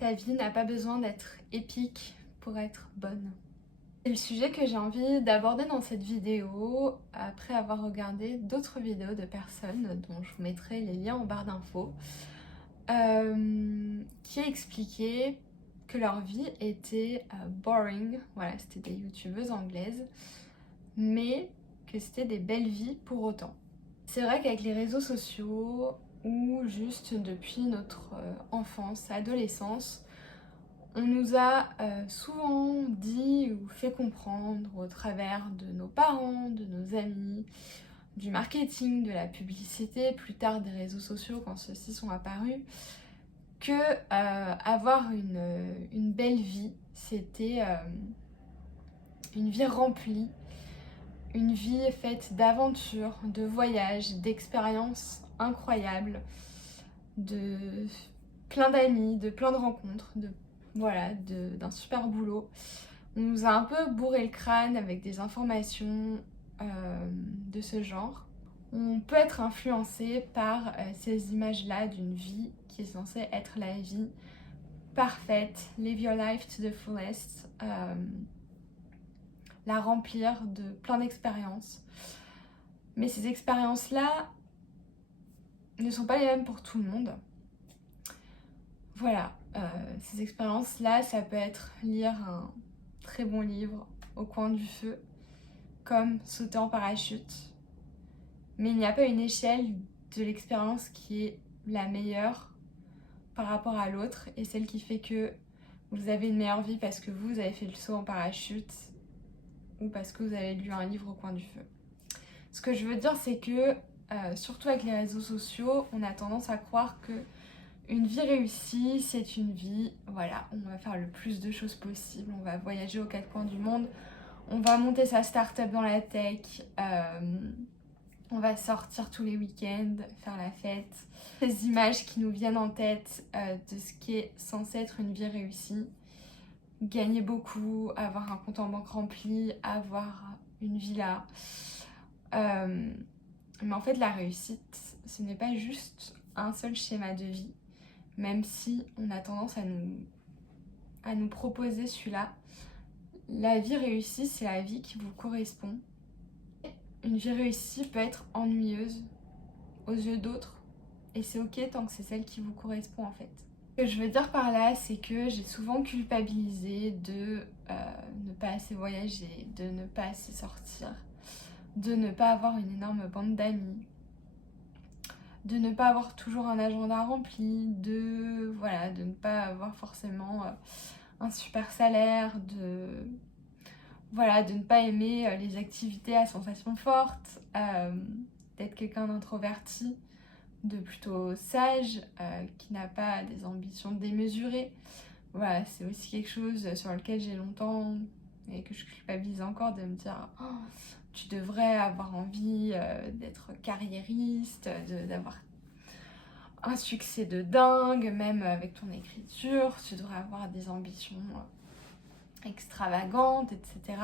Ta vie n'a pas besoin d'être épique pour être bonne. C'est le sujet que j'ai envie d'aborder dans cette vidéo après avoir regardé d'autres vidéos de personnes dont je vous mettrai les liens en barre d'infos qui expliquaient que leur vie était boring, voilà, c'était des youtubeuses anglaises, mais que c'était des belles vies pour autant. C'est vrai qu'avec les réseaux sociaux ou juste depuis notre enfance, adolescence, on nous a souvent dit ou fait comprendre au travers de nos parents, de nos amis, du marketing, de la publicité, plus tard des réseaux sociaux quand ceux-ci sont apparus, que avoir une belle vie, c'était une vie remplie, une vie faite d'aventures, de voyages, d'expériences incroyables, de plein d'amis, de plein de rencontres, d'un super boulot. On nous a un peu bourré le crâne avec des informations de ce genre. On peut être influencé par ces images-là d'une vie qui est censée être la vie parfaite, live your life to the fullest, la remplir de plein d'expériences. Mais ces expériences-là ne sont pas les mêmes pour tout le monde. Voilà, ces expériences-là, ça peut être lire un très bon livre au coin du feu, comme sauter en parachute. Mais il n'y a pas une échelle de l'expérience qui est la meilleure par rapport à l'autre et celle qui fait que vous avez une meilleure vie parce que vous avez fait le saut en parachute ou parce que vous avez lu un livre au coin du feu. Ce que je veux dire, c'est que, surtout avec les réseaux sociaux, on a tendance à croire que une vie réussie, c'est une vie, voilà, on va faire le plus de choses possible, on va voyager aux quatre coins du monde, on va monter sa start-up dans la tech, on va sortir tous les week-ends, faire la fête. Ces images qui nous viennent en tête de ce qui est censé être une vie réussie. Gagner beaucoup, avoir un compte en banque rempli, avoir une villa. Mais en fait, la réussite, ce n'est pas juste un seul schéma de vie, même si on a tendance à nous proposer celui-là. La vie réussie, c'est la vie qui vous correspond. Une vie réussie peut être ennuyeuse aux yeux d'autres, et c'est ok tant que c'est celle qui vous correspond en fait. Ce que je veux dire par là, c'est que j'ai souvent culpabilisé de ne pas assez voyager, de ne pas assez sortir, de ne pas avoir une énorme bande d'amis, de ne pas avoir toujours un agenda rempli, de ne pas avoir forcément un super salaire, de ne pas aimer les activités à sensations fortes, d'être quelqu'un d'introverti, de plutôt sage, qui n'a pas des ambitions démesurées. Voilà, c'est aussi quelque chose sur lequel j'ai longtemps et que je culpabilise encore de me dire oh, tu devrais avoir envie d'être carriériste, d'avoir un succès de dingue, même avec ton écriture, tu devrais avoir des ambitions extravagantes, etc.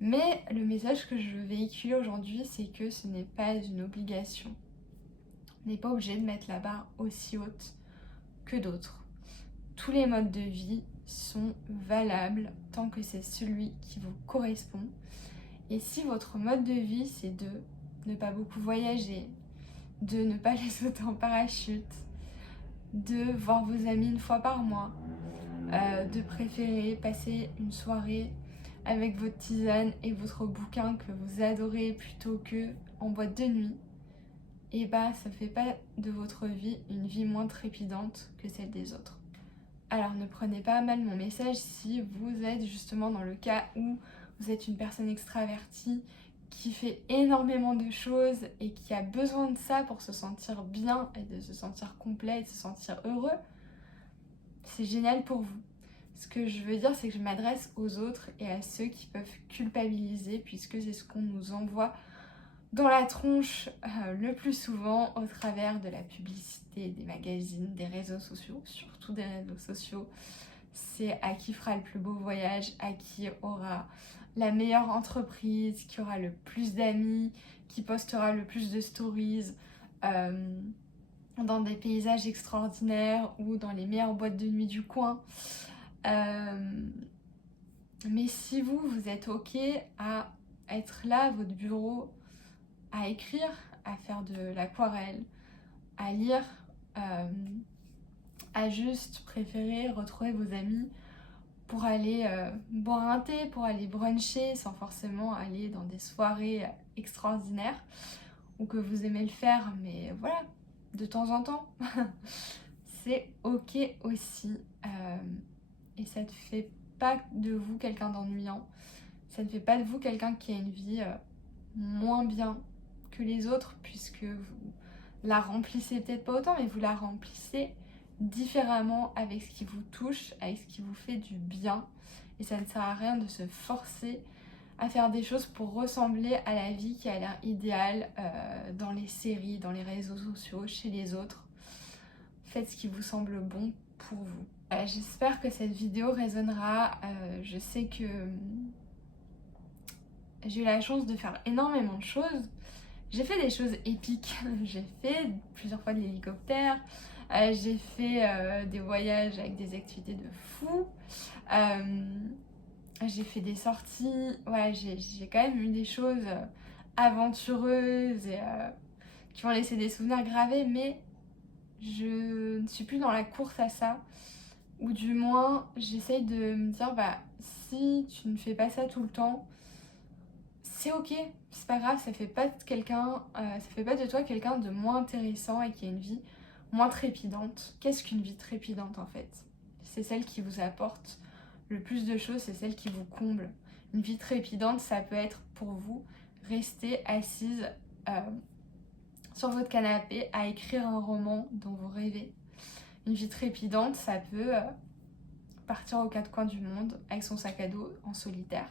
Mais le message que je veux véhiculer aujourd'hui, c'est que ce n'est pas une obligation. On n'est pas obligé de mettre la barre aussi haute que d'autres. Tous les modes de vie sont valables tant que c'est celui qui vous correspond. Et si votre mode de vie, c'est de ne pas beaucoup voyager, de ne pas les sauter en parachute, de voir vos amis une fois par mois, de préférer passer une soirée avec votre tisane et votre bouquin que vous adorez plutôt que en boîte de nuit, et bah ça fait pas de votre vie une vie moins trépidante que celle des autres. Alors ne prenez pas mal mon message si vous êtes justement dans le cas où vous êtes une personne extravertie qui fait énormément de choses et qui a besoin de ça pour se sentir bien et de se sentir complet et de se sentir heureux. C'est génial pour vous. Ce que je veux dire, c'est que je m'adresse aux autres et à ceux qui peuvent culpabiliser puisque c'est ce qu'on nous envoie dans la tronche le plus souvent au travers de la publicité, des magazines, des réseaux sociaux, surtout des réseaux sociaux. C'est à qui fera le plus beau voyage, à qui aura la meilleure entreprise, qui aura le plus d'amis, qui postera le plus de stories. dans des paysages extraordinaires ou dans les meilleures boîtes de nuit du coin. Mais si vous êtes ok à être là à votre bureau, à écrire, à faire de l'aquarelle, à lire, à juste préférer retrouver vos amis pour aller boire un thé, pour aller bruncher sans forcément aller dans des soirées extraordinaires, ou que vous aimez le faire, mais voilà, de temps en temps, c'est ok aussi. Et ça ne fait pas de vous quelqu'un d'ennuyant, ça ne fait pas de vous quelqu'un qui a une vie moins bien que les autres, puisque vous la remplissez peut-être pas autant, mais vous la remplissez différemment avec ce qui vous touche, avec ce qui vous fait du bien. Et ça ne sert à rien de se forcer à faire des choses pour ressembler à la vie qui a l'air idéale dans les séries, dans les réseaux sociaux, chez les autres. Faites ce qui vous semble bon pour vous. J'espère que cette vidéo résonnera. Je sais que j'ai eu la chance de faire énormément de choses. J'ai fait des choses épiques. J'ai fait plusieurs fois de l'hélicoptère. J'ai fait des voyages avec des activités de fou. J'ai fait des sorties. Ouais, j'ai quand même eu des choses aventureuses et qui m'ont laissé des souvenirs gravés. Mais je ne suis plus dans la course à ça. Ou du moins, j'essaye de me dire, bah, si tu ne fais pas ça tout le temps, c'est ok, c'est pas grave, ça fait pas de toi quelqu'un de moins intéressant et qui a une vie moins trépidante. Qu'est-ce qu'une vie trépidante en fait? C'est celle qui vous apporte le plus de choses, c'est celle qui vous comble. Une vie trépidante, ça peut être pour vous rester assise sur votre canapé à écrire un roman dont vous rêvez. Une vie trépidante, ça peut partir aux quatre coins du monde avec son sac à dos en solitaire.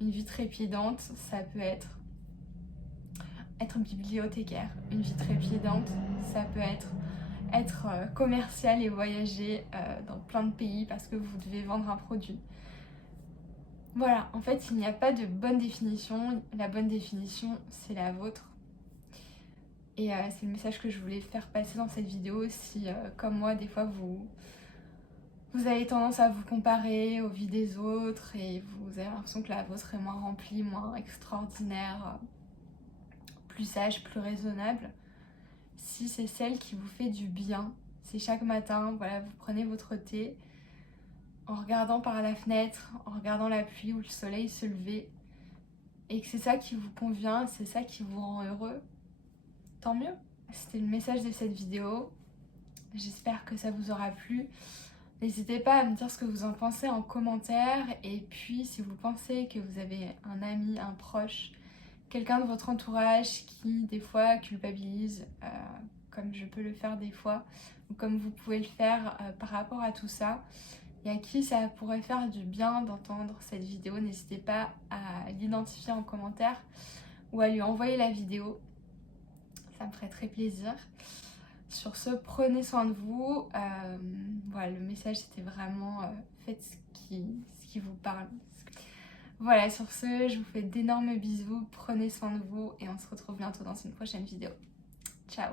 Une vie trépidante, ça peut être bibliothécaire. Une vie trépidante, ça peut être commercial et voyager dans plein de pays parce que vous devez vendre un produit. Voilà, en fait, il n'y a pas de bonne définition. La bonne définition, c'est la vôtre. Et c'est le message que je voulais faire passer dans cette vidéo. Si, comme moi, des fois, vous avez tendance à vous comparer aux vies des autres et vous avez l'impression que la vôtre est moins remplie, moins extraordinaire, plus sage, plus raisonnable. Si c'est celle qui vous fait du bien, c'est chaque matin, voilà, vous prenez votre thé en regardant par la fenêtre, en regardant la pluie ou le soleil se lever, et que c'est ça qui vous convient, c'est ça qui vous rend heureux, tant mieux. C'était le message de cette vidéo. J'espère que ça vous aura plu. N'hésitez pas à me dire ce que vous en pensez en commentaire, et puis si vous pensez que vous avez un ami, un proche, quelqu'un de votre entourage qui des fois culpabilise, comme je peux le faire des fois, ou comme vous pouvez le faire par rapport à tout ça, et à qui ça pourrait faire du bien d'entendre cette vidéo, n'hésitez pas à l'identifier en commentaire ou à lui envoyer la vidéo, ça me ferait très plaisir. Sur ce, prenez soin de vous. Voilà, le message c'était vraiment faites ce qui vous parle. Voilà, sur ce, je vous fais d'énormes bisous, prenez soin de vous et on se retrouve bientôt dans une prochaine vidéo. Ciao!